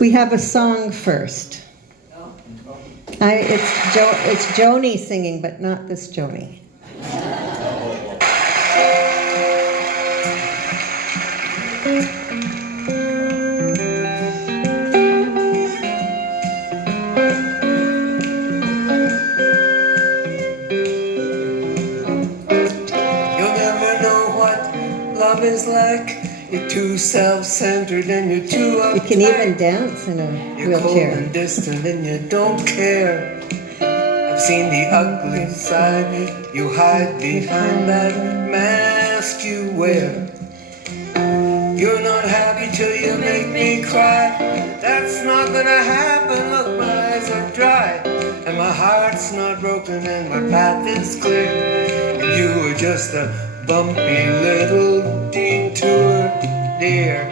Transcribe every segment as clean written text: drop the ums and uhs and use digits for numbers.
We have a song first. It's Joni singing, but not this Joni. You'll never know what love is like. You're too self-centered and you're too uptight. You can even dance in a You're cold wheelchair. and distant and you don't care. I've seen the ugly side. You hide behind that mask you wear. You're not happy till you make me cry. That's not gonna happen. Look, my eyes are dry and my heart's not broken and my path is clear. And you were just a bumpy little detour, dear.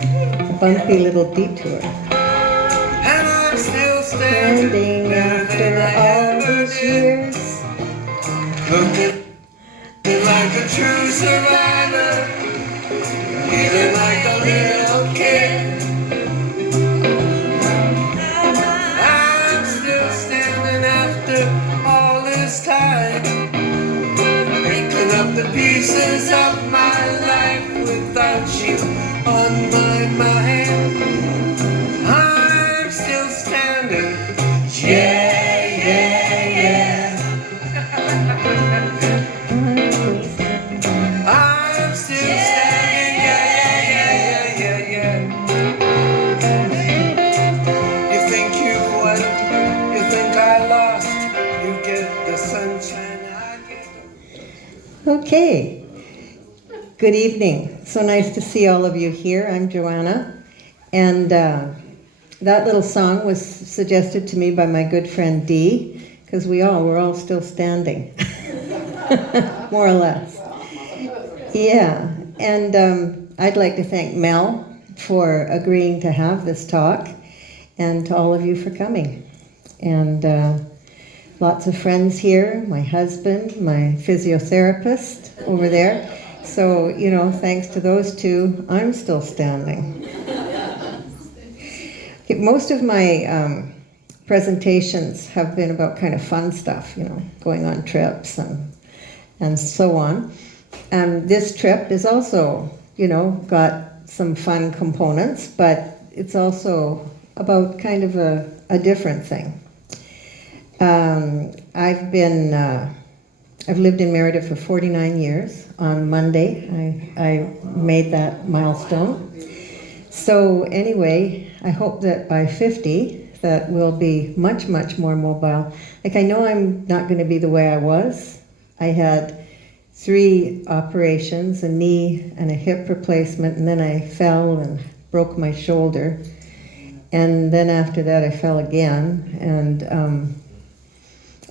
Bumpy little detour. And I'm still standing After all these years. looking like a true survivor, feeling like a little kid. I'm still standing after all this time, picking up the pieces of my life without you on my mind. I'm still standing, yeah, yeah, yeah. I'm still standing, yeah, yeah, yeah, yeah, yeah. You think you won, you think I lost, you get the sunshine, I get. Okay. Good evening. So nice to see all of you here. I'm Joanna. And that little song was suggested to me by my good friend Dee, because we're all still standing, more or less. Yeah, and I'd like to thank Mel for agreeing to have this talk, and to all of you for coming. And lots of friends here, my husband, my physiotherapist over there. So, you know, thanks to those two, I'm still standing. Most of my presentations have been about kind of fun stuff, you know, going on trips and so on. And this trip is also, you know, got some fun components, but it's also about kind of a different thing. I've lived in Merida for 49 years. On Monday, I made that milestone. So anyway, I hope that by 50, that we'll be much, much more mobile. Like, I know I'm not going to be the way I was. I had 3 operations, a knee and a hip replacement, and then I fell and broke my shoulder. And then after that, I fell again, and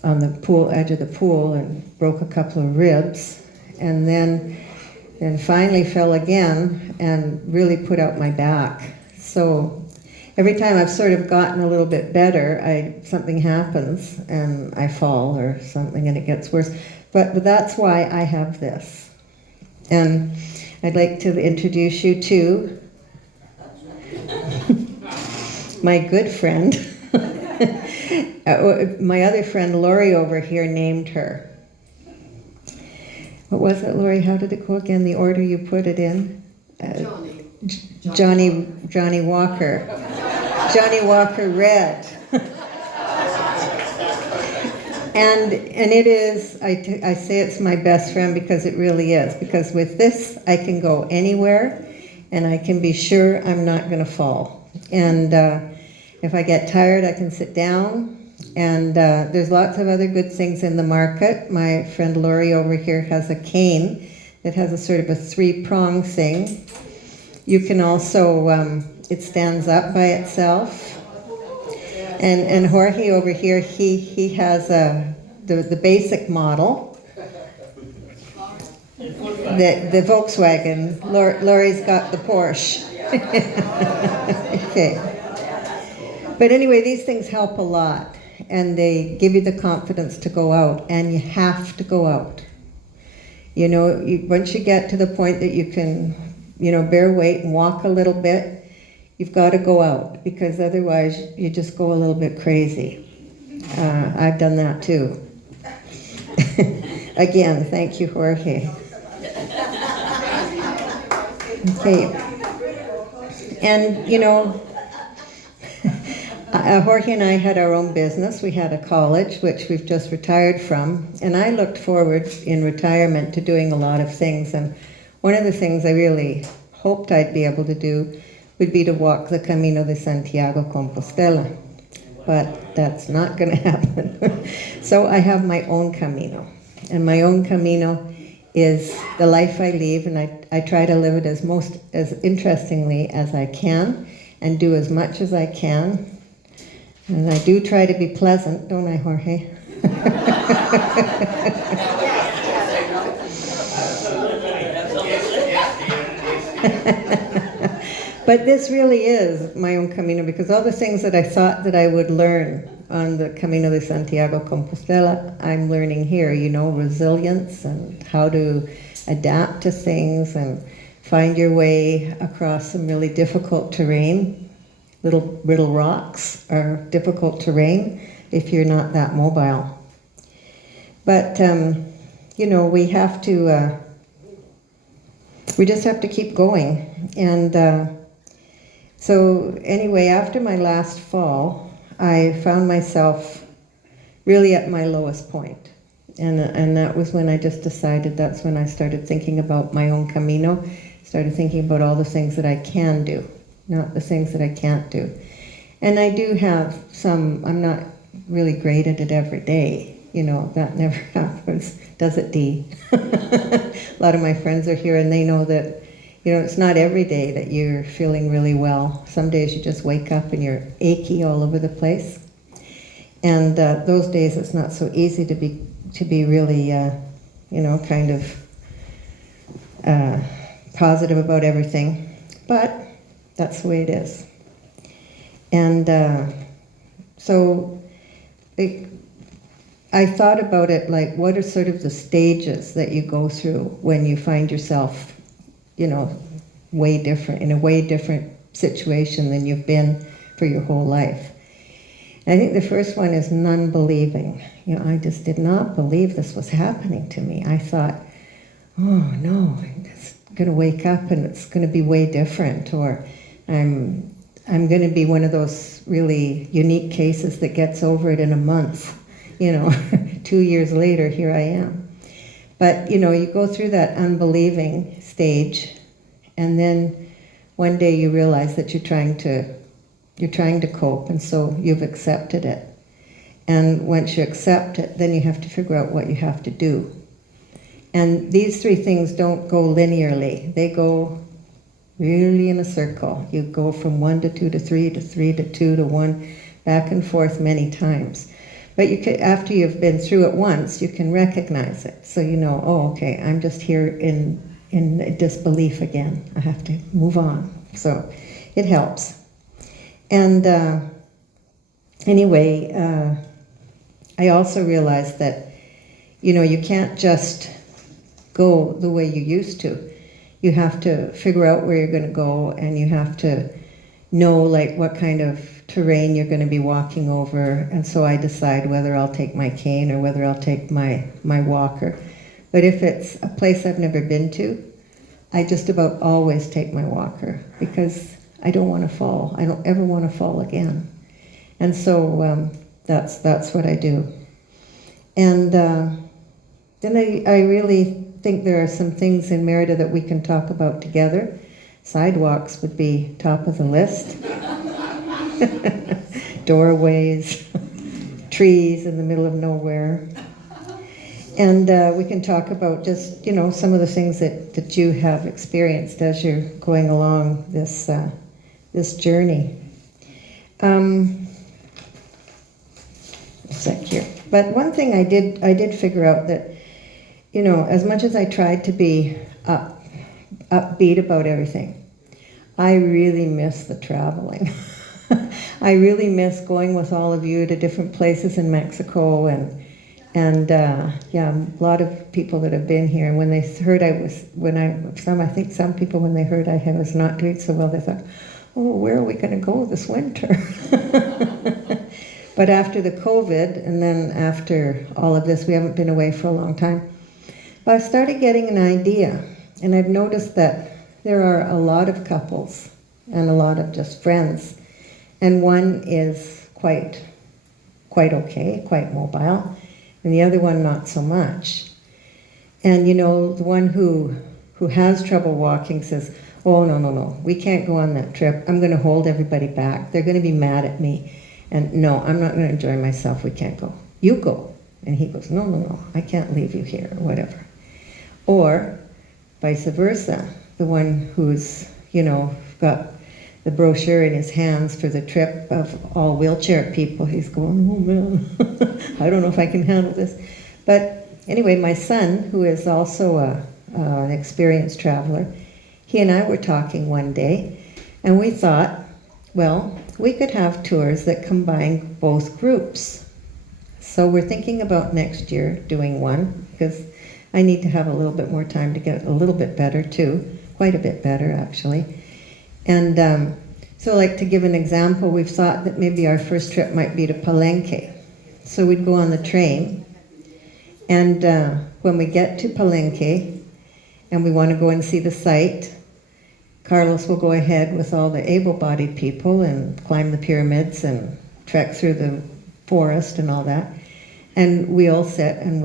on the edge of the pool, and broke a couple of ribs. And then finally fell again and really put out my back. So every time I've sort of gotten a little bit better, something happens and I fall or something and it gets worse. But that's why I have this. And I'd like to introduce you to my good friend. My other friend Lori over here named her. What was it, Lori? How did it go again? The order you put it in? Johnny Walker. Johnny Walker Red. And it is, I say it's my best friend because it really is. Because with this, I can go anywhere and I can be sure I'm not going to fall. And if I get tired, I can sit down. And there's lots of other good things in the market. My friend Lori over here has a cane that has a sort of a 3-prong thing. You can also, it stands up by itself. And Jorge over here, he has the basic model. The Volkswagen. Lori's got the Porsche. Okay. But anyway, these things help a lot, and they give you the confidence to go out, and you have to go out. You know, once you get to the point that you can, you know, bear weight and walk a little bit, you've got to go out, because otherwise you just go a little bit crazy. I've done that too. Again, thank you, Jorge. Okay. And, you know, Jorge and I had our own business. We had a college, which we've just retired from. And I looked forward in retirement to doing a lot of things. And one of the things I really hoped I'd be able to do would be to walk the Camino de Santiago Compostela. But that's not going to happen. So I have my own Camino. And my own Camino is the life I live, and I try to live it as interestingly as I can, and do as much as I can. And I do try to be pleasant, don't I, Jorge? But this really is my own Camino, because all the things that I thought that I would learn on the Camino de Santiago Compostela, I'm learning here, you know, resilience and how to adapt to things and find your way across some really difficult terrain. Little rocks are difficult terrain if you're not that mobile. But, you know, we just have to keep going. And so anyway, after my last fall, I found myself really at my lowest point. And that was when I just decided, that's when I started thinking about my own Camino, started thinking about all the things that I can do, not the things that I can't do. And I do have some, I'm not really great at it every day, you know, that never happens, does it, Dee? A lot of my friends are here and they know that, you know, it's not every day that you're feeling really well. Some days you just wake up and you're achy all over the place. And those days it's not so easy to be really, you know, kind of positive about everything. But that's the way it is. And so I thought about it like, what are sort of the stages that you go through when you find yourself, you know, in a way different situation than you've been for your whole life. And I think the first one is non-believing. You know, I just did not believe this was happening to me. I thought, oh no, I'm just going to wake up and it's going to be way different, or I'm going to be one of those really unique cases that gets over it in a month. You know, 2 years later, here I am. But, you know, you go through that unbelieving stage, and then one day you realize that you're trying to cope, and so you've accepted it. And once you accept it, then you have to figure out what you have to do. And these three things don't go linearly. They go really in a circle. You go from 1 to 2 to 3 to 3 to 2 to 1, back and forth many times. But you can, after you've been through it once, you can recognize it. So you know, oh, okay, I'm just here in disbelief again. I have to move on. So it helps. And anyway, I also realized that, you know, you can't just go the way you used to. You have to figure out where you're going to go, and you have to know like what kind of terrain you're going to be walking over. And so I decide whether I'll take my cane or whether I'll take my walker. But if it's a place I've never been to, I just about always take my walker, because I don't want to fall. I don't ever want to fall again. And so that's what I do. And then I really think there are some things in Merida that we can talk about together. Sidewalks would be top of the list. Doorways, trees in the middle of nowhere. And we can talk about just, you know, some of the things that you have experienced as you're going along this this journey. A sec here. But one thing I did figure out that, you know, as much as I tried to be upbeat about everything, I really miss the traveling. I really miss going with all of you to different places in Mexico, and yeah, a lot of people that have been here. And when they heard I think some people, when they heard I was not doing so well, they thought, oh, where are we going to go this winter? But after the COVID, and then after all of this, we haven't been away for a long time. But I started getting an idea, and I've noticed that there are a lot of couples and a lot of just friends, and one is quite okay, quite mobile, and the other one not so much. And you know, the one who has trouble walking says, oh, no, we can't go on that trip. I'm going to hold everybody back. They're going to be mad at me. And no, I'm not going to enjoy myself. We can't go. You go. And he goes, no, I can't leave you here, or whatever. Or vice versa, the one who's, you know, got the brochure in his hands for the trip of all wheelchair people. He's going, oh man, I don't know if I can handle this. But anyway, my son, who is also an experienced traveler, he and I were talking one day, and we thought, well, we could have tours that combine both groups. So we're thinking about next year doing one, because I need to have a little bit more time to get a little bit better too, quite a bit better actually. And so like to give an example, we've thought that maybe our first trip might be to Palenque. So we'd go on the train, and when we get to Palenque and we want to go and see the site, Carlos will go ahead with all the able-bodied people and climb the pyramids and trek through the forest and all that. And we'll sit and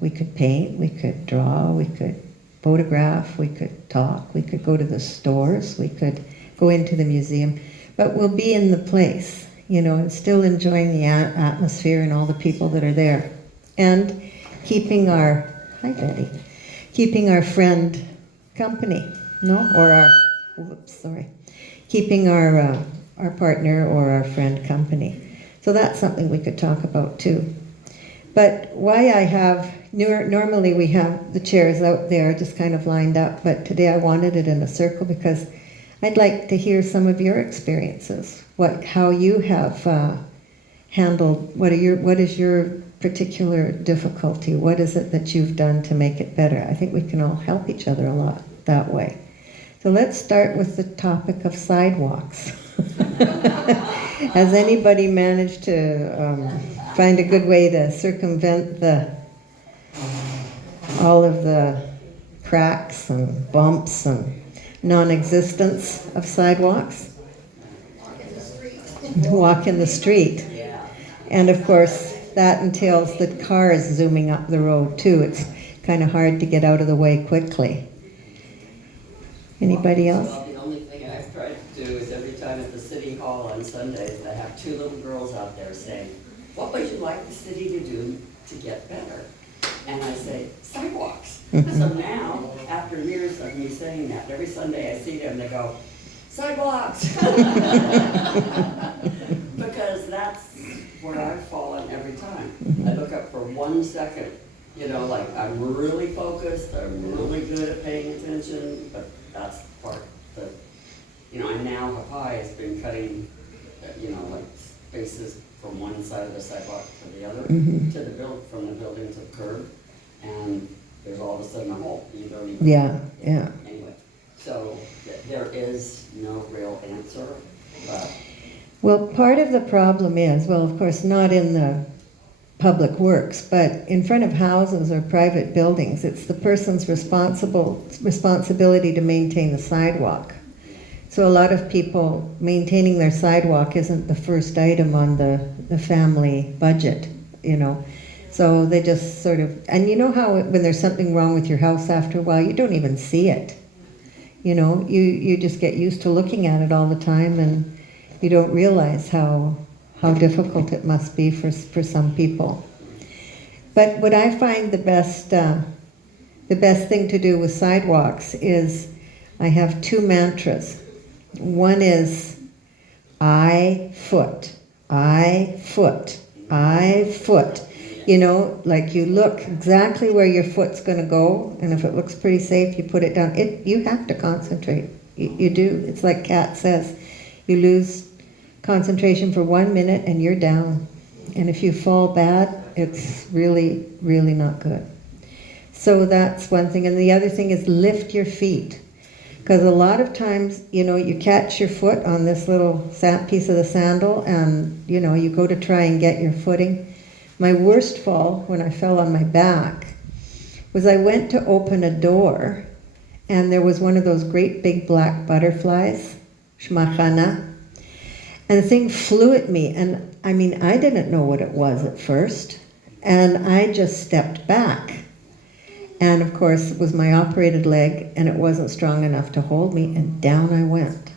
we could paint, we could draw, we could photograph, we could talk, we could go to the stores, we could go into the museum. But we'll be in the place, you know, and still enjoying the atmosphere and all the people that are there. And keeping our, hi Betty, keeping our friend company, no? Or our, whoops, sorry. Keeping our partner or our friend company. So that's something we could talk about too. But why I have, normally we have the chairs out there just kind of lined up, but today I wanted it in a circle because I'd like to hear some of your experiences, how you have handled, what is your particular difficulty? What is it that you've done to make it better? I think we can all help each other a lot that way. So let's start with the topic of sidewalks. Has anybody managed to find a good way to circumvent all of the cracks and bumps and non-existence of sidewalks? Walk in the street. And of course, that entails the cars zooming up the road too. It's kind of hard to get out of the way quickly. Anybody else? Well, the only thing I've tried to do is every time at the city hall on Sundays, I have two little girls out there saying, what would you like the city to do to get better? And I say, sidewalks. So now, after years of me saying that, every Sunday I see them, they go, sidewalks. Because that's where I've fallen every time. I look up for 1 second, you know, like I'm really focused, I'm really good at paying attention, but that's the part that, you know, and now Hapai has been cutting, you know, like spaces from one side of the sidewalk to the other, from the building to the curb, and there's all of a sudden a hole. You don't even. Yeah. Anyway, so there is no real answer, but. Well, part of the problem is, well, of course, not in the public works, but in front of houses or private buildings, it's the person's responsibility to maintain the sidewalk. So a lot of people, maintaining their sidewalk isn't the first item on the family budget, you know. So they just sort of, and you know how when there's something wrong with your house after a while, you don't even see it. You know, you just get used to looking at it all the time, and you don't realize how difficult it must be for some people. But what I find the best thing to do with sidewalks is I have two mantras. One is I foot. You know, like you look exactly where your foot's going to go, and if it looks pretty safe, you put it down. You have to concentrate. You do. It's like Kat says, you lose concentration for 1 minute and you're down. And if you fall bad, it's really, really not good. So that's one thing. And the other thing is lift your feet. Because a lot of times, you catch your foot on this little piece of the sandal and, you go to try and get your footing. My worst fall, when I fell on my back, was I went to open a door and there was one of those great big black butterflies, shmachana, and the thing flew at me. And I mean, I didn't know what it was at first. And I just stepped back. And of course, it was my operated leg and it wasn't strong enough to hold me, and down I went.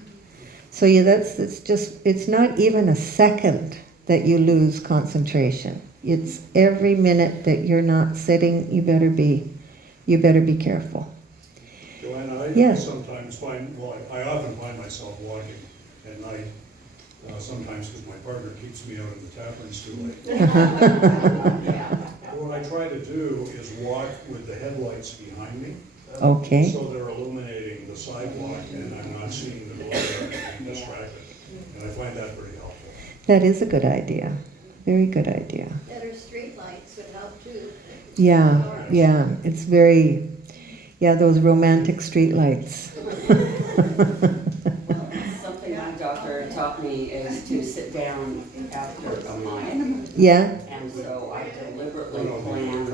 So yeah, it's not even a second that you lose concentration. It's every minute that you're not sitting, you better be careful. Joanna, I Yes. sometimes I often find myself walking at night, sometimes because my partner keeps me out in the tap rooms too late. What I try to do is walk with the headlights behind me. Okay. So they're illuminating the sidewalk and I'm not seeing the glare and being distracted. And I find that pretty helpful. That is a good idea. Very good idea. Better street lights would help too. Yeah. It's very, those romantic street lights. Something my doctor taught me is to sit down after a mile. Yeah? And so I deliberately plan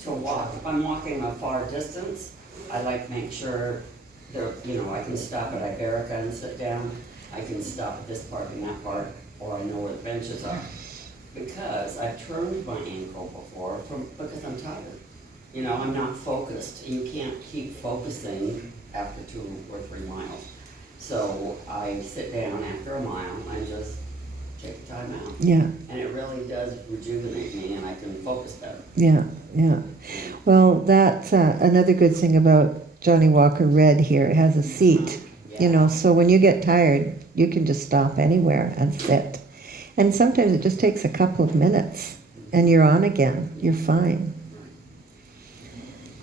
to walk. If I'm walking a far distance, I like to make sure there, I can stop at Iberica and sit down. I can stop at this park and that park, or I know where the benches are. Because I've turned my ankle before because I'm tired. I'm not focused. You can't keep focusing after 2 or 3 miles. So I sit down after a mile and just take the time out. Yeah. And it really does rejuvenate me and I can focus better. Yeah. Well, that's another good thing about Johnny Walker Red here. It has a seat, so when you get tired, you can just stop anywhere and sit. And sometimes it just takes a couple of minutes and you're on again. You're fine.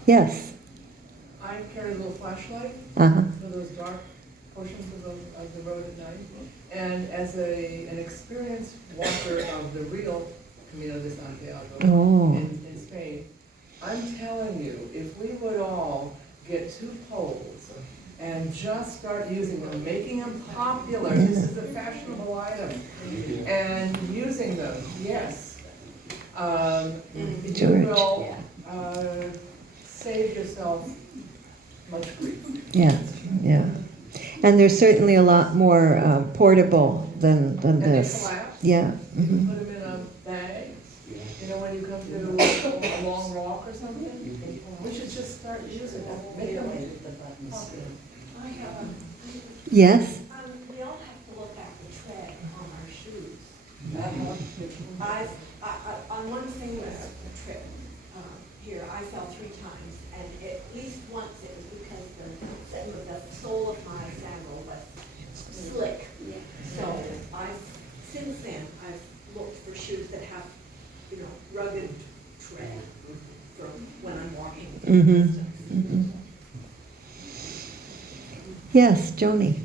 Yes. I carry a little flashlight Uh-huh. for those dark portions of the road at night. And as an experienced walker of the real Camino de Santiago in Spain, I'm telling you, if we would all get 2 poles and just start using them, making them popular, this is a fashionable item, and using them, yes, you George. will save yourself much grief. Yeah. And they're certainly a lot more portable than And they this. collapse. Yeah. You Mhm. can put them in a bag, when you come to a long walk or something. We should just start using them, make them popular. Yes. We all have to look at the tread on our shoes. On one famous trip here, I fell 3 times, and at least once it was because the sole of my sandal was slick. So since then, I've looked for shoes that have, rugged tread for when I'm walking. Mm-hmm. Yes, Joni.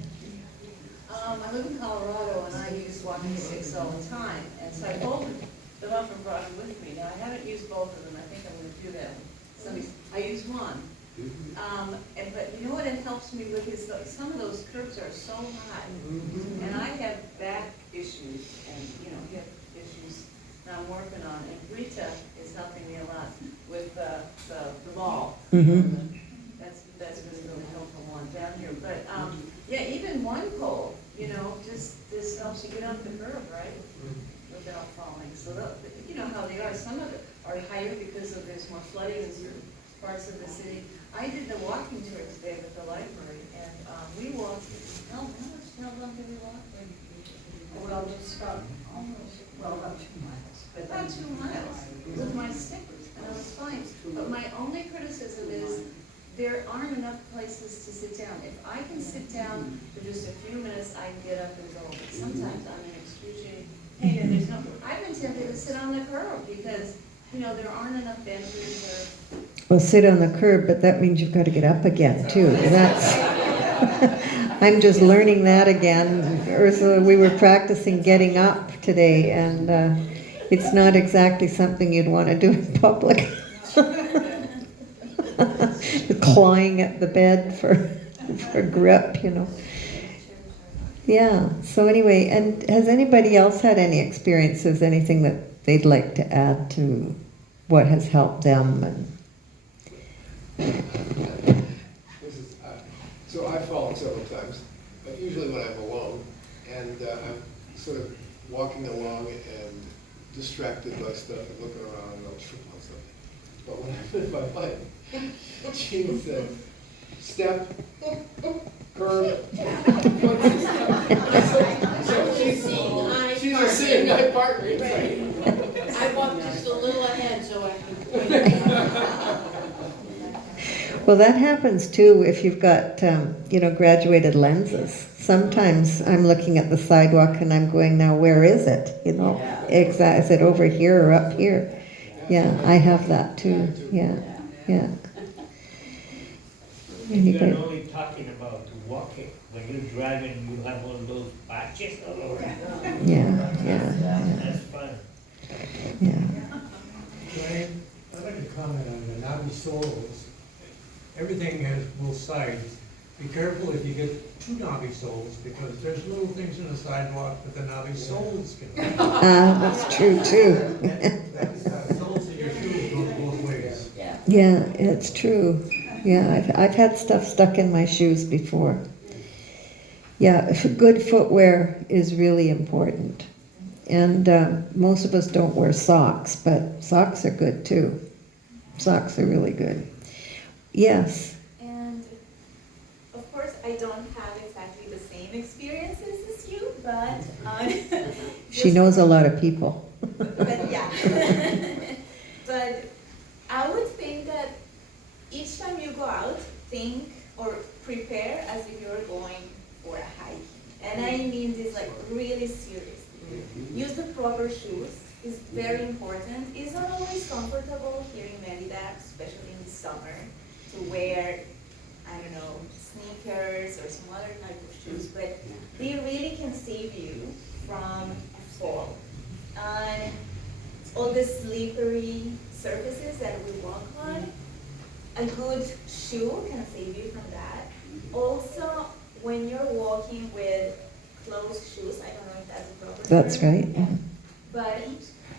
I live in Colorado and I use walking sticks all the time, and so I folded them up and brought them with me. Now, I haven't used both of them. I think I'm going to do that. I use one. But you know what it helps me with is some of those curbs are so high, and I have back issues and hip issues that I'm working on. And Rita is helping me a lot with the ball. Mm-hmm. That's been really helpful one down here. But even one pole, just helps you get up the curb, right? Without falling. So you know how they are. Some of it are higher because there's more flooding in certain parts of the city. I did the walking tour today with the library, and we walked. How long did we walk? Well, just about 2 miles. About 2 miles with my stickers, and I was fine. But my only criticism is there aren't enough places to sit down. If I can sit down for just a few minutes, I can get up and go. But sometimes I'm in excruciating pain, and there's no. I've been tempted to sit on the curb because there aren't enough benches or. Well, sit on the curb, but that means you've got to get up again too. That's I'm just learning that again. Ursula, we were practicing getting up today, and it's not exactly something you'd want to do in public. Clawing at the bed for grip, you know. Yeah, so anyway, and has anybody else had any experiences, anything that they'd like to add to what has helped them? And So I've fallen several times, but usually when I'm alone, and I'm sort of walking along and distracted by stuff and looking around and I'll trip on something. But when I'm with my wife, she will say, step, curve. So she's a seeing eye partner. I walked just a little ahead so I could. well, that happens too if you've got, graduated lenses. Sometimes I'm looking at the sidewalk and I'm going, now where is it? You know, exactly. Is it over here or up here? Yeah, I have that too. Yeah. You're only talking about walking. When you're driving, you have all those patches all over. Yeah. That's fun. Yeah. Joanne, I'd like to comment on the knobby soles. Everything has both sides. Be careful if you get two knobby soles, because there's little things in the sidewalk that the knobby soles can. That's true too. The soles of your shoes go both ways. Yeah, it's true. Yeah, I've had stuff stuck in my shoes before. Yeah, good footwear is really important. And most of us don't wear socks, but socks are good too. Socks are really good. Yes. And of course, I don't have exactly the same experiences as you, but She knows a lot of people. But yeah. But I would think that each time you go out, think or prepare as if you're going for a hike. And I mean this like really seriously. Use the proper shoes. It's very important. It's not always comfortable here in Merida, especially in the summer, to wear, I don't know, sneakers or some other type of shoes, but they really can save you from a fall. And all the slippery surfaces that we walk on, a good shoe can save you from that. Also, when you're walking with closed shoes, I don't know if that's a proper term. That's right. But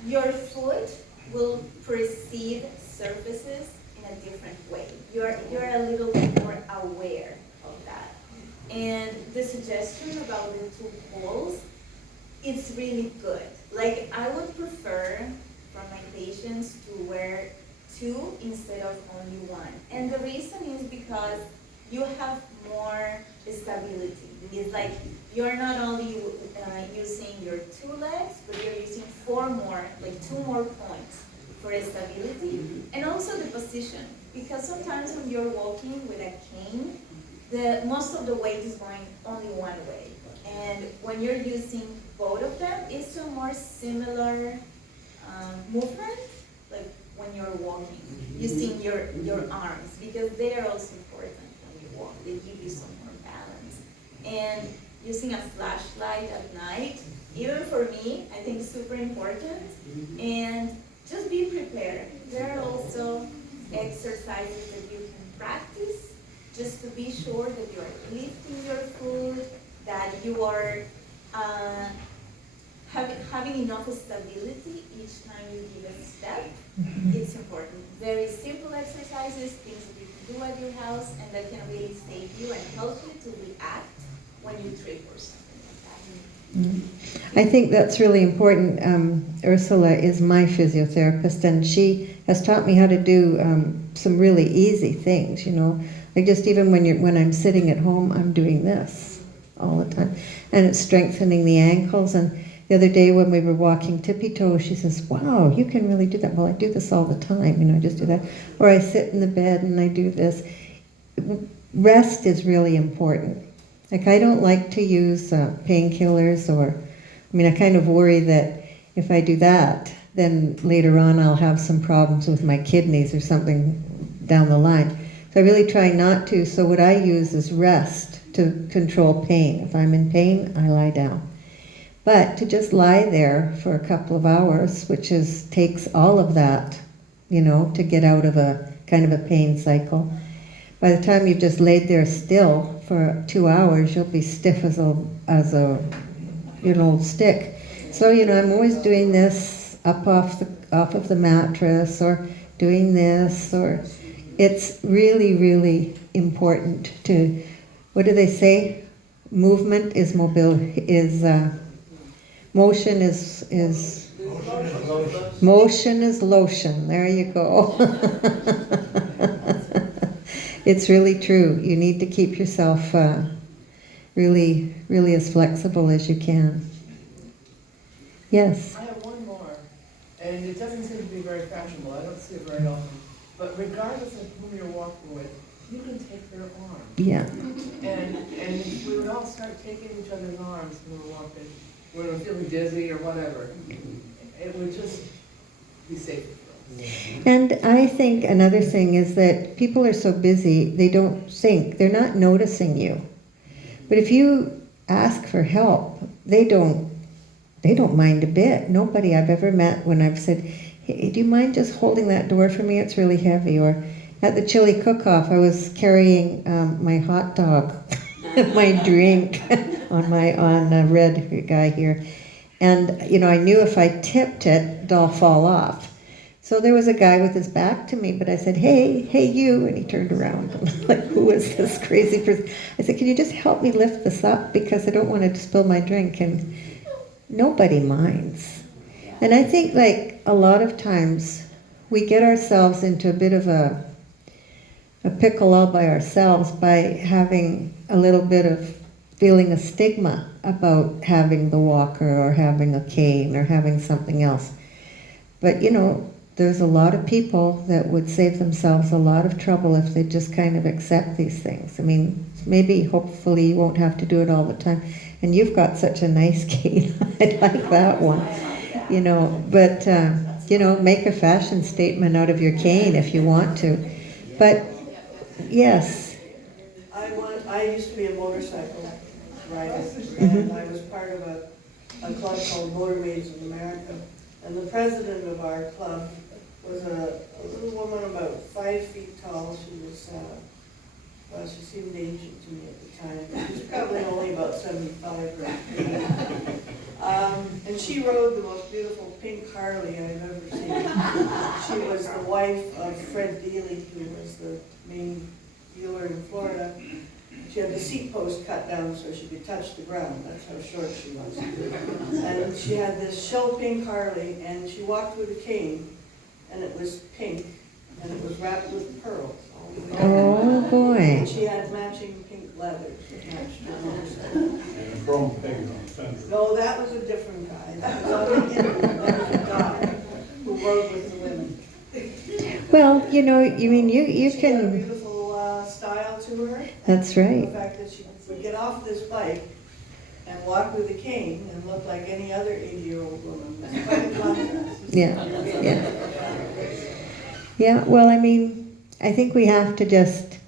your foot will perceive surfaces in a different way. You're a little bit more aware of that. And the suggestion about the two poles, it's really good. Like, I would prefer for my patients to wear two instead of only one. And the reason is because you have more stability. It's like you're not only using your two legs, but you're using two more points for stability. And also the position, because sometimes when you're walking with a cane, most of the weight is going only one way. And when you're using both of them, it's a more similar movement, like when you're walking, using your arms, because they are also important when you walk. They give you some more balance. And using a flashlight at night, even for me, I think it's super important. And just be prepared. There are also exercises that you can practice just to be sure that you are lifting your foot, that you are having enough stability each time you give a step. It's important. Very simple exercises, things that you can do at your house, and that can really save you and help you to react when you trip or something like that. I think that's really important. Ursula is my physiotherapist, and she has taught me how to do some really easy things, like just even when I'm sitting at home, I'm doing this all the time, and it's strengthening the ankles. And the other day when we were walking tippy-toe, she says, wow, you can really do that. Well, I do this all the time, I just do that. Or I sit in the bed and I do this. Rest is really important. Like, I don't like to use painkillers, I kind of worry that if I do that, then later on I'll have some problems with my kidneys or something down the line. So I really try not to. So what I use is rest. to control pain. If I'm in pain, I lie down. But to just lie there for a couple of hours, which takes all of that, to get out of a kind of a pain cycle. By the time you've just laid there still for 2 hours, you'll be stiff as a old stick. So I'm always doing this up off of the mattress, or doing this, or it's really, really important to. What do they say? Movement is mobility. Motion is motion is lotion. There you go. It's really true. You need to keep yourself really, really as flexible as you can. Yes. I have one more, and it doesn't seem to be very fashionable. I don't see it very often. But regardless of whom you're walking with, you can take their arm. Yeah. And if we would all start taking each other's arms when we're walking, when we're feeling dizzy or whatever, it would just be safer for us. And I think another thing is that people are so busy, they don't think, they're not noticing you. But if you ask for help, they don't mind a bit. Nobody I've ever met when I've said, hey, do you mind just holding that door for me? It's really heavy. Or at the chili cook-off, I was carrying my hot dog, my drink on a red guy here. And, I knew if I tipped it, it'd all fall off. So there was a guy with his back to me, but I said, hey, you, and he turned around. I'm like, who is this crazy person? I said, can you just help me lift this up, because I don't want to spill my drink? And nobody minds. And I think, like, a lot of times we get ourselves into a bit of a pickle all by ourselves by having a little bit of feeling a stigma about having the walker or having a cane or having something else. But, there's a lot of people that would save themselves a lot of trouble if they just kind of accept these things. I mean, maybe, hopefully, you won't have to do it all the time. And you've got such a nice cane. I like that one. But, make a fashion statement out of your cane if you want to. But, yes. I used to be a motorcycle rider, and I was part of a club called Motormaids of America. And the president of our club was a little woman about 5 feet tall. She was, she seemed ancient to me at the time. She was probably only about 75 or 80. And she rode the most beautiful pink Harley I've ever seen. She was the wife of Fred Dealey, who was the main dealer in Florida. She had the seat post cut down so she could touch the ground. That's how short she was. And she had this shell pink Harley, and she walked with a cane, and it was pink, and it was wrapped with pearls. Oh, boy. And she had matching pink leathers that matched her motorcycle. And a chrome peg on the fender. No, that was a different guy. That was on the Indian. That was a guy who rode with the women. Well, you She had a can. beautiful style to her. That's right. The fact that she would get off this bike and walk with a cane and look like any other 80-year-old woman was quite a contrast. Yeah. Yeah, well, I think we have to just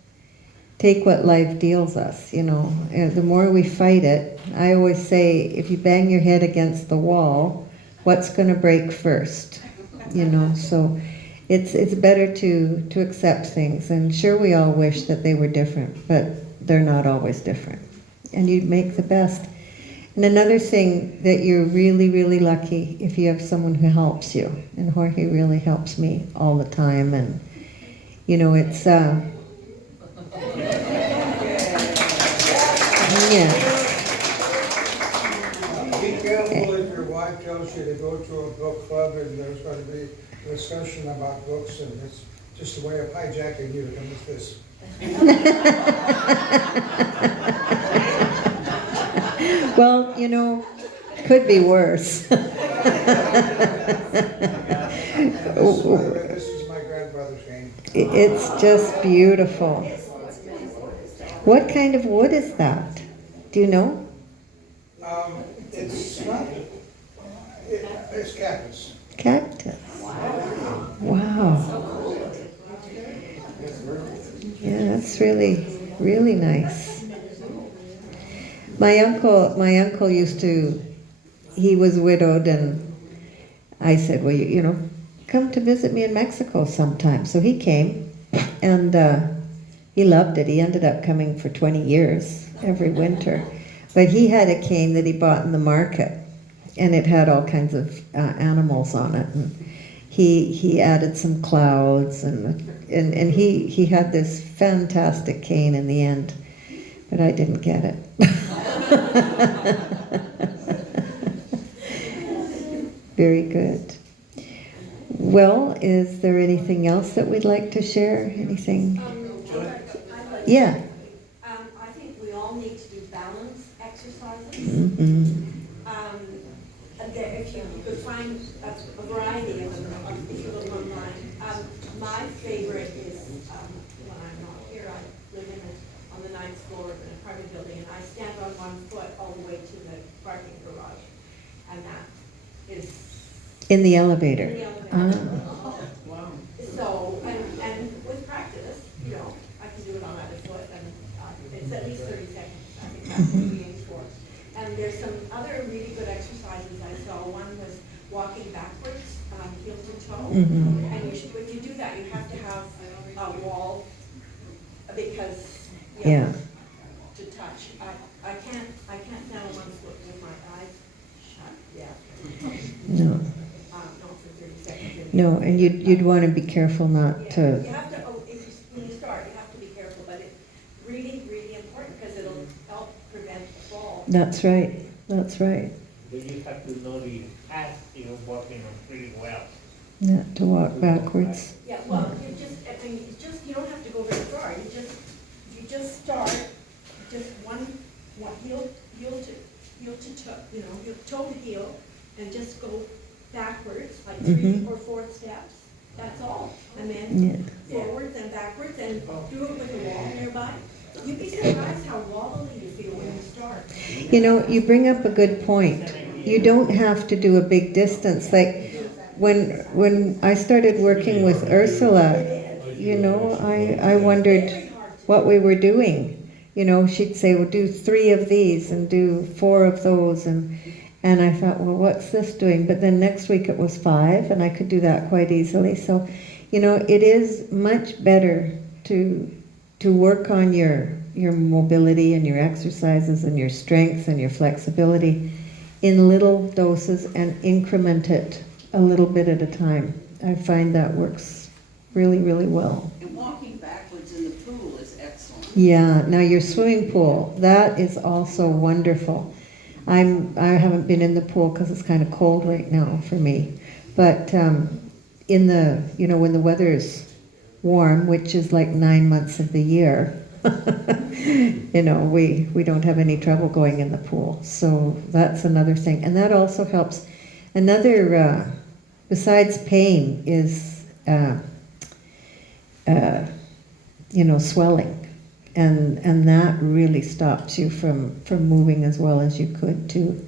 take what life deals us, The more we fight it, I always say, if you bang your head against the wall, what's going to break first? So it's better to accept things. And sure, we all wish that they were different, but they're not always different. And you make the best. And another thing, that you're really, really lucky if you have someone who helps you. And Jorge really helps me all the time. And, it's, yeah. Be careful if your wife tells you to go to a book club and there's going to be a discussion about books, and it's just a way of hijacking you to come with this. Well, could be worse. This is my grandfather's cane. It's just beautiful. What kind of wood is that? Do you know? It's not. It's cactus. Cactus. Wow. Yeah, that's really, really nice. My uncle used to, he was widowed, and I said, well, you know, come to visit me in Mexico sometime. So he came, and he loved it. He ended up coming for 20 years every winter. But he had a cane that he bought in the market, and it had all kinds of animals on it. And he added some clouds, and he had this fantastic cane in the end, but I didn't get it. Very good. Well, is there anything else that we'd like to share? Anything? Yeah. I think we all need to do balance exercises. Mm-hmm. If you could find a variety of them, if you look online. My favorite is when I'm not here, I live on the 9th floor of an apartment building, and I stand on one foot all the way to the parking garage, and that is In the elevator. in the elevator. Ah. Wow. So, and with practice, you know, I can do it on either foot, and it's at least 30 seconds. I think that's what we aim for. And there's some other really good exercises I saw. One was walking backwards, heel to toe. Mhm. And if you do that, you have to have a wall because Yeah. to touch. I can't stand on one foot with my eyes shut. Yeah. No. Not for 30 seconds. No, and you'd want to be careful not Yeah, to. you have to, when you start, you have to be careful, but it's really, really important because it'll help prevent the fall. That's right. That's right. But you have to know the path you're walking on pretty well. Not to walk backwards. Yeah, well, you don't have to go very far, you just start, just one heel to toe, toe to heel, and just go backwards, like 3 or 4 steps, that's all. And then forwards and backwards, and do it with a wall nearby. You'd be surprised how wobbly you feel when you start. You know, you bring up a good point. You don't have to do a big distance. Like when I started working with Ursula, you know, I wondered what we were doing. You know, she'd say, well, do 3 of these and do 4 of those. And I thought, well, what's this doing? But then next week it was 5, and I could do that quite easily. So, you know, it is much better to work on your mobility and your exercises and your strength and your flexibility in little doses and increment it a little bit at a time. I find that works really, really well. And walking backwards in the pool is excellent. Yeah, now your swimming pool, that is also wonderful. I haven't been in the pool because it's kind of cold right now for me. But in the, you know, when the weather's warm, which is like 9 months of the year, you know, we don't have any trouble going in the pool. So that's another thing. And that also helps. Another, besides pain, is, you know, swelling. And that really stops you from moving as well as you could too.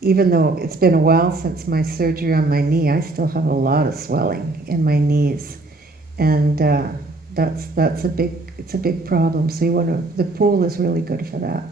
Even though it's been a while since my surgery on my knee, I still have a lot of swelling in my knees. And that's a big problem. So the pool is really good for that.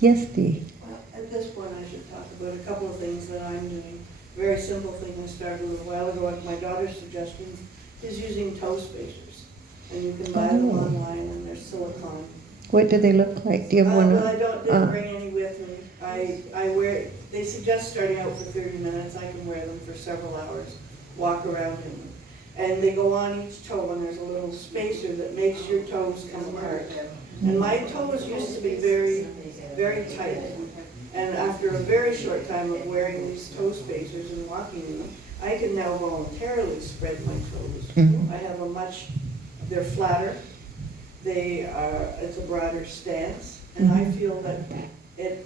Yes, Dee. Well, at this point, I should talk about a couple of things that I'm doing. Very simple thing I started a little while ago at my daughter's suggestion is using toe spacers. And you can buy them online, and they're silicone. What do they look like? Do you have one? Well, I didn't bring any with me. I wear, they suggest starting out for 30 minutes. I can wear them for several hours, walk around in them. And they go on each toe, and there's a little spacer that makes your toes come apart. And my toes used to be very, very tight. And after a very short time of wearing these toe spacers and walking in them, I can now voluntarily spread my toes. I have they're flatter, it's a broader stance, and I feel that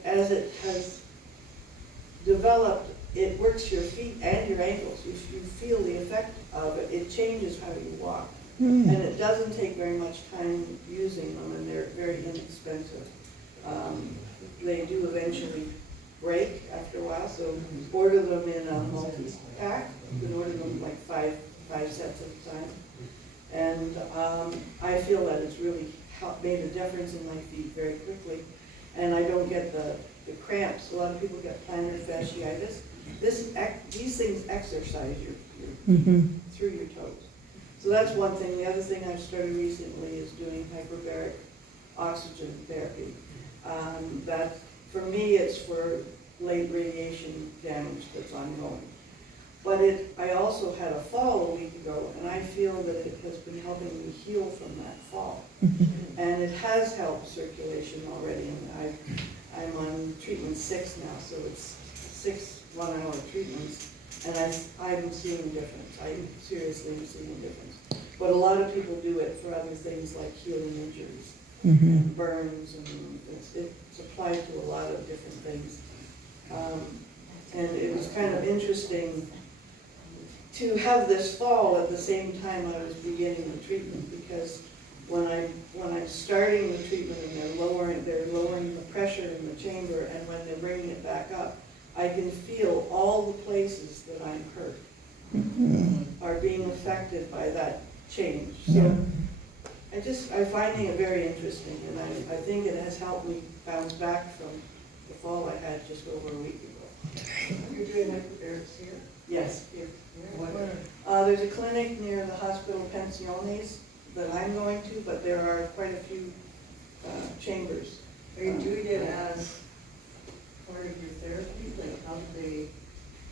as it has developed, it works your feet and your ankles. You feel the effect of it. It changes how you walk. And it doesn't take very much time using them, and they're very inexpensive. They do eventually break after a while, so order them in a multi-pack. You can order them like five sets at a time. And I feel that it's really made a difference in my feet very quickly. And I don't get the cramps. A lot of people get plantar fasciitis. These things exercise through your toes. So that's one thing. The other thing I've started recently is doing hyperbaric oxygen therapy. That, for me, it's for late radiation damage that's ongoing. But I also had a fall a week ago, and I feel that it has been helping me heal from that fall. And it has helped circulation already. And I'm on treatment 6 now, so it's 6 one-hour treatments, and I'm seeing a difference. I seriously am seeing a difference. But a lot of people do it for other things like healing injuries, and burns, and it's applied to a lot of different things. And it was kind of interesting to have this fall at the same time I was beginning the treatment, because when I'm starting the treatment and they're lowering the pressure in the chamber, and when they're bringing it back up, I can feel all the places that I'm hurt are being affected by that change. So I'm finding it very interesting, and I think it has helped me bounce back from the fall I had just over a week ago. You're doing hyperbarics here? Yes. Here. There's a clinic near the Hospital Pensiones that I'm going to, but there are quite a few chambers. Are you doing it as part of your therapy? Like, how do they?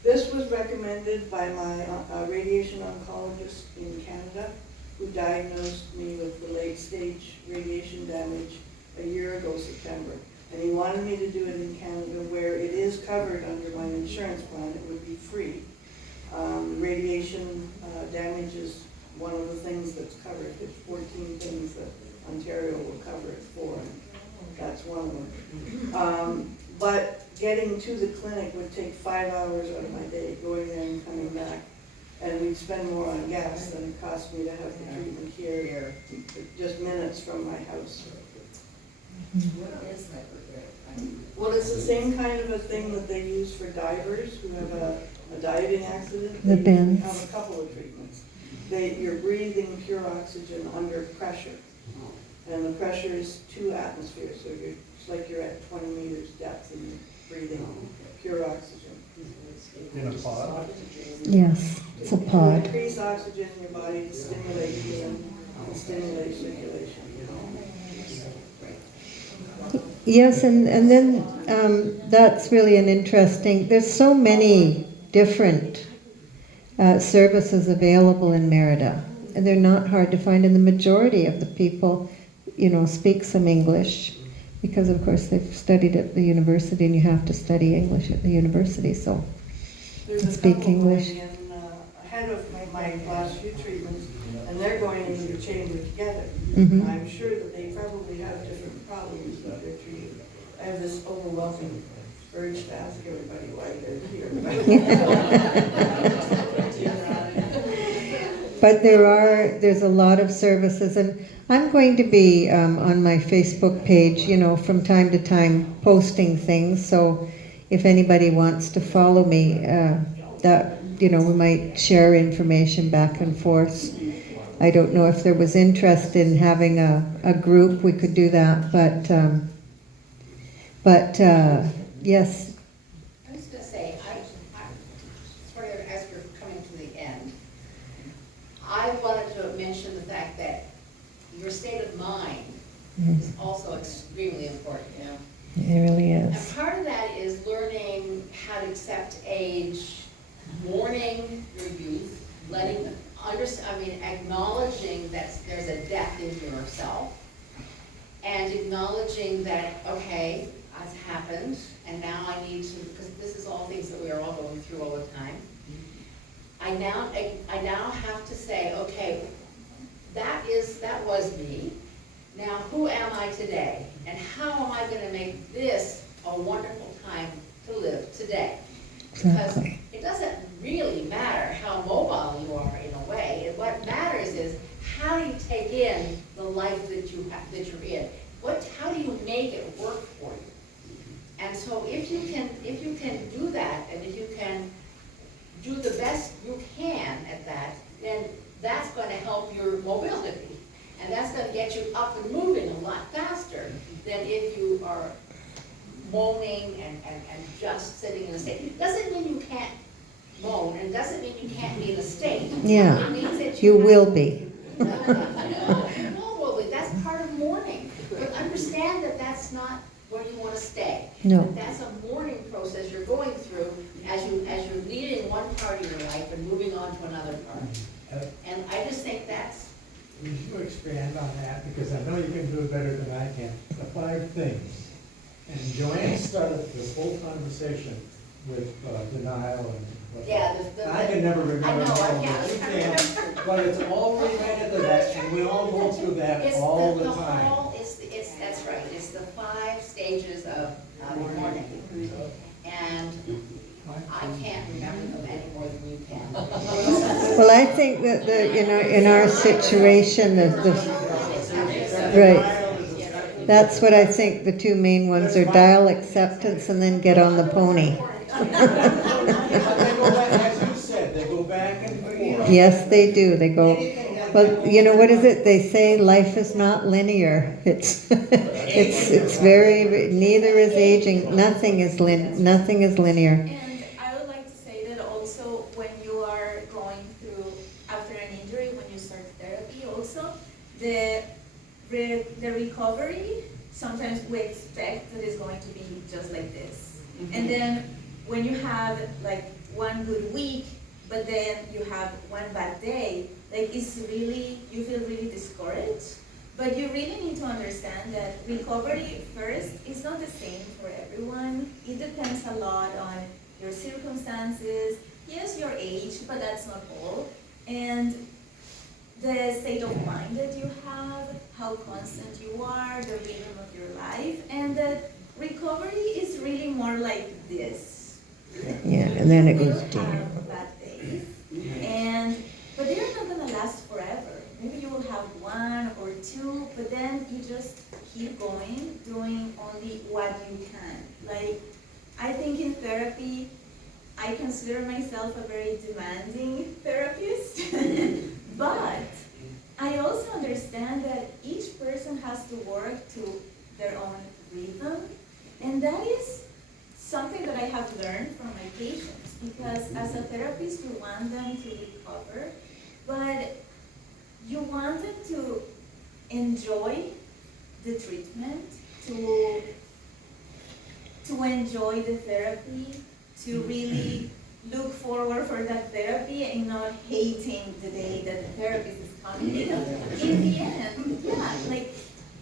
This was recommended by my radiation oncologist in Canada, who diagnosed me with the late stage radiation damage a year ago, September. And he wanted me to do it in Canada, where it is covered under my insurance plan. It would be free. Radiation damage is one of the things that's covered. There's 14 things that Ontario will cover it for, and that's one of them. But getting to the clinic would take 5 hours out of my day, going there and coming back. And we'd spend more on gas than it cost me to have the treatment here, just minutes from my house. What is hyperbaric? Well, it's the same kind of a thing that they use for divers who have a diving accident. The They bends. have a couple of treatments. You're breathing pure oxygen under pressure. And the pressure is 2 atmospheres, so it's like you're at 20 meters depth and you're breathing pure oxygen. In a pod? Yes, it's a pod. Increase oxygen in your body to stimulate healing and stimulate circulation. Yes, and then that's really an interesting, there's so many different services available in Merida, and they're not hard to find, and the majority of the people, speak some English, because of course they've studied at the university, and you have to study English at the university, so speak English. Ahead of my last few treatments, and they're going into the chamber together. Mm-hmm. I'm sure that they probably have different problems that they're treating. I have this overwhelming urge to ask everybody why they're here. But there's a lot of services, and I'm going to be on my Facebook page, from time to time posting things, so if anybody wants to follow me, that, we might share information back and forth. I don't know if there was interest in having a group, we could do that, but yes. I was going to say, sort of as we're coming to the end, I wanted to mention the fact that your state of mind is also extremely important. It really And is. part of that is learning how to accept age, mourning your youth, acknowledging that there's a death in yourself, and acknowledging that, okay, it's happened, and now I need to, because this is all things that we are all going through all the time. I now have to say, okay, that was me. Now, who am I today? And how am I going to make this a wonderful time to live today? Because it doesn't really matter how mobile you are in a way. What matters is how do you take in the life that you're in? How do you make it work for you? And so if you can do that, and if you can do the best you can at that, then that's going to help your mobility. And that's going to get you up and moving a mean you can't moan, and it doesn't mean you can't be in a state. Yeah. It means that You have will be. Well, that's part of mourning. But understand that that's not where you want to stay. No. That that's a mourning process you're going through as you're leaving one part of your life and moving on to another part. And I just think that's. Would you expand on that, because I know you can do it better than I can, the 5 things. And Joanne started this whole conversation with denial and whatnot. Yeah, I can never remember. I know, I all can't. of it. You can, but it's all related to that, and we all go through that It's all the the time. whole, that's right, it's the 5 stages of mourning. And I can't remember them any more than you can. Well, I think that in our situation, right, that's what I think the 2 main ones are: dial acceptance and then get on the pony. But they go back, as you said, they go back and forth. Yes, they do. They go, well, what is it? They say life is not linear. It's very, neither is aging. Nothing is linear. And I would like to say that also when you are going through, after an injury, when you start therapy also, the recovery, sometimes we expect that it's going to be just like this. And then when you have like one good week, but then you have one bad day, like you feel really discouraged. But you really need to understand that recovery first is not the same for everyone. It depends a lot on your circumstances, yes, your age, but that's not all. And the state of mind that you have, how constant you are, the rhythm of your life, and that recovery is really more like this. Yeah, and then it goes You will have bad days, but they're not gonna last forever. Maybe you will have 1 or 2, but then you just keep going, doing only what you can. Like, I think in therapy, I consider myself a very demanding therapist, but I also understand that each person has to work to their own rhythm, and that is something that I have learned from my patients, because as a therapist, you want them to recover, but you want them to enjoy the treatment, to enjoy the therapy, to really look forward for that therapy and not hating the day that the therapist is coming. Because in the end, yeah, like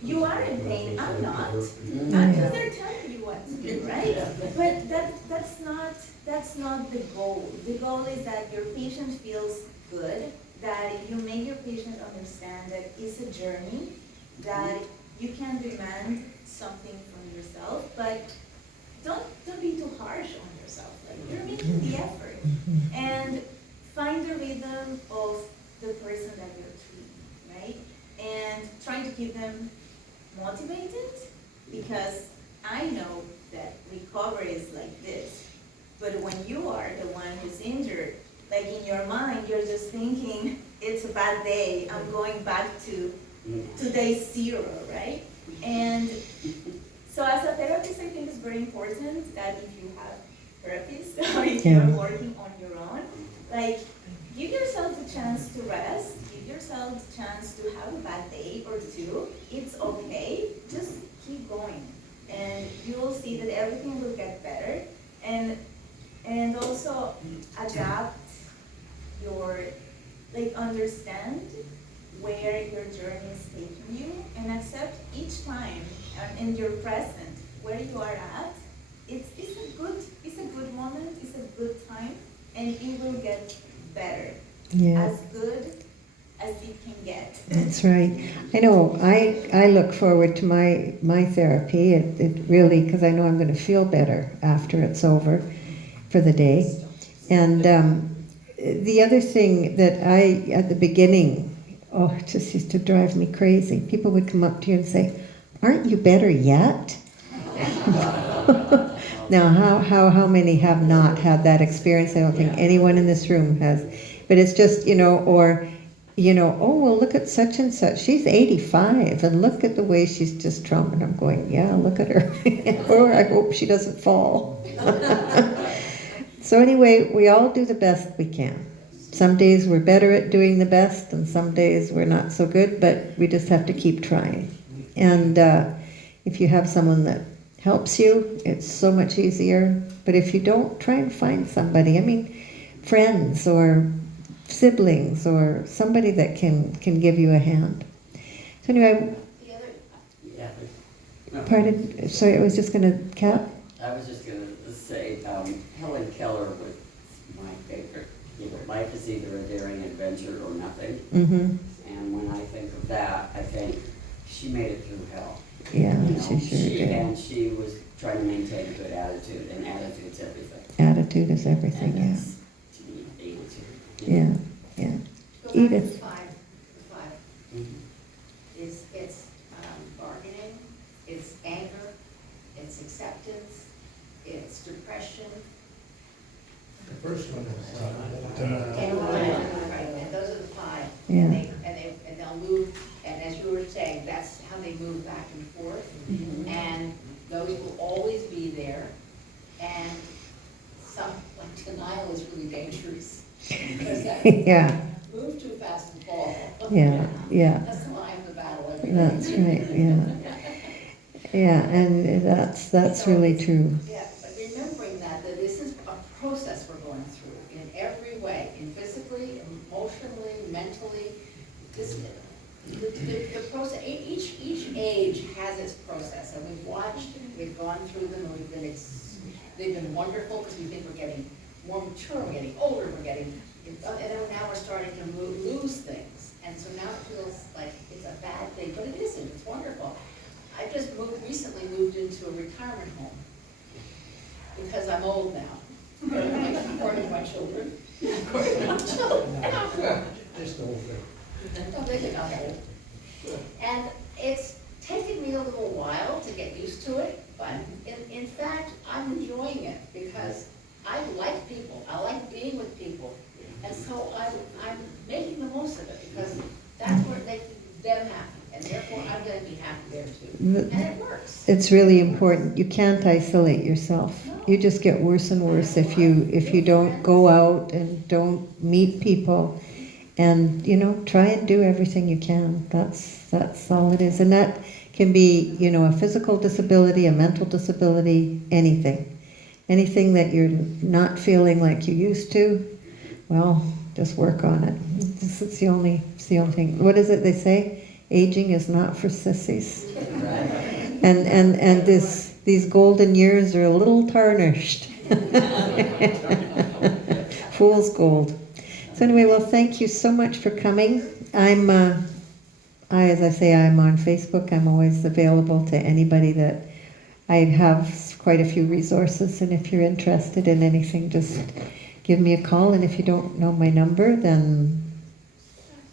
you are in pain, I'm not. Because they're telling you what to do, right? But that's not the goal. The goal is that your patient feels good, that you make your patient understand that it's a journey, that you can demand something from yourself, but don't be too harsh on yourself. Like, you're making the effort. And find the rhythm of the person that you're treating, right? And trying to keep them motivated, because I know that recovery is like this. But when you are the one who's injured, like in your mind, you're just thinking, it's a bad day, I'm going back to day 0, right? And so as a therapist, I think it's very important that if you have therapists or if you're working on your own, like give yourself the chance to rest, give yourself the chance to have a bad day or 2. It's okay, just keep going. And you will see that everything will get better. And also adapt your, understand where your journey is taking you, and accept each time in your present where you are at. It's a good moment, it's a good time, and it will get better. Yeah. As good as it can get. That's right. I know, I look forward to my therapy. It really, because I know I'm going to feel better after it's over for the day. And the other thing that at the beginning, it just used to drive me crazy. People would come up to you and say, "Aren't you better yet?" Now, how many have not had that experience? I don't think anyone in this room has. But it's just, oh, well, look at such and such. She's 85, and look at the way she's just trumping. I'm going, yeah, look at her. Or I hope she doesn't fall. So anyway, we all do the best we can. Some days we're better at doing the best, and some days we're not so good, but we just have to keep trying. And if you have someone that helps you, it's so much easier. But if you don't, try and find somebody. I mean, friends or siblings or somebody that can give you a hand. So anyway, The other, Yeah. No. pardon, sorry, I was just gonna, Cap? I was just gonna say, Helen Keller was my favorite. You know, life is either a daring adventure or nothing. Mm-hmm. And when I think of that, I think she made it through hell. Yeah, You know, she sure did. And she was trying to maintain a good attitude, and attitude's everything. Attitude is everything, And yeah. that's, to me, the answer. Yeah, yeah. go back to Edith. the five. Mhm. It's bargaining, it's anger, it's acceptance, it's depression, The first one is, right, and those are the five. Yeah. And they'll move, and as you were saying, that's how they move back and forth. And those will always be there. And some, like denial is really dangerous. Because that Yeah, move too fast and fall. yeah, yeah. That's the line of the battle every day. That's right, yeah. Yeah, and that's really true. Yeah, but remembering that this is a process we're going through in every way, in physically, emotionally, mentally. The process, each age has its process, and we've watched, we've gone through them, and they've been wonderful, because we think we're getting more mature, we're getting older, and then now we're starting to lose things. And so now it feels like it's a bad thing, but it isn't, it's wonderful. I just recently moved into a retirement home, because I'm old now, according to my children. According to my children. Just the whole thing. No, they think I'm old. And it's taken me a little while to get used to it, but in fact, I'm enjoying it, because I like people, I like being with people. And so I'm making the most of it, because that's what makes them happy. And therefore, I'm going to be happy there too. And it works. It's really important. You can't isolate yourself. You just get worse and worse if you don't go out and don't meet people, and try and do everything you can. That's all it is, and that can be a physical disability, a mental disability, anything that you're not feeling like you used to. Well, just work on it. It's the only thing. What is it they say? Aging is not for sissies. And these golden years are a little tarnished. Fool's gold. So anyway, well, thank you so much for coming. As I say, I'm on Facebook. I'm always available to anybody that I have quite a few resources, and if you're interested in anything, just give me a call. And if you don't know my number, then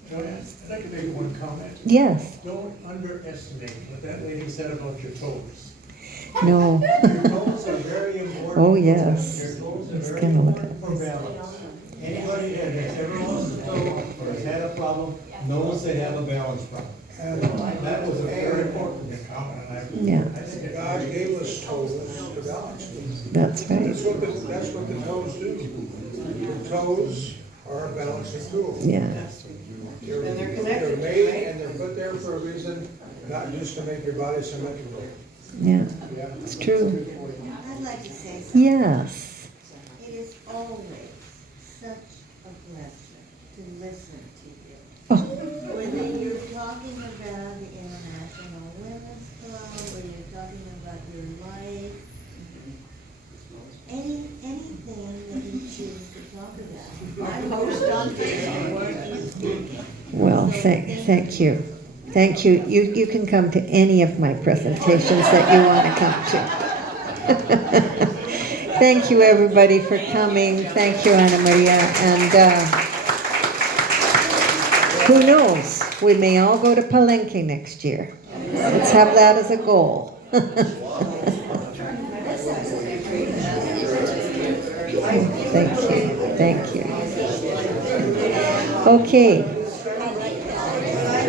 Joanna, I'd like to make one comment. yes. Don't underestimate what that lady said about your toes. No. Your toes are very important. Oh, yes. Your toes are Just very gonna look important for balance. Anybody that has ever lost a toe or has had a problem knows they have a balance problem. And That was a very important comment, and Yeah. I think it. God gave us toes to balance with. That's right. That's what the toes do. The toes are a balancing tool. Yeah. And they're connected, They're made right? and they're put there for a reason, not just to make your body symmetrical. Yeah. Yeah. It's true. I'd like to say something. Yes. It is always such a pleasure to listen to you. Oh. Whether you're talking about the International Women's Club, or you're talking about your life, anything that you choose to talk about. I post on Facebook. Well, thank you. Thank you. You can come to any of my presentations that you want to come to. Thank you, everybody, for coming. Thank you, Ana Maria. And who knows? We may all go to Palenque next year. Let's have that as a goal. Thank you. Thank you. Okay.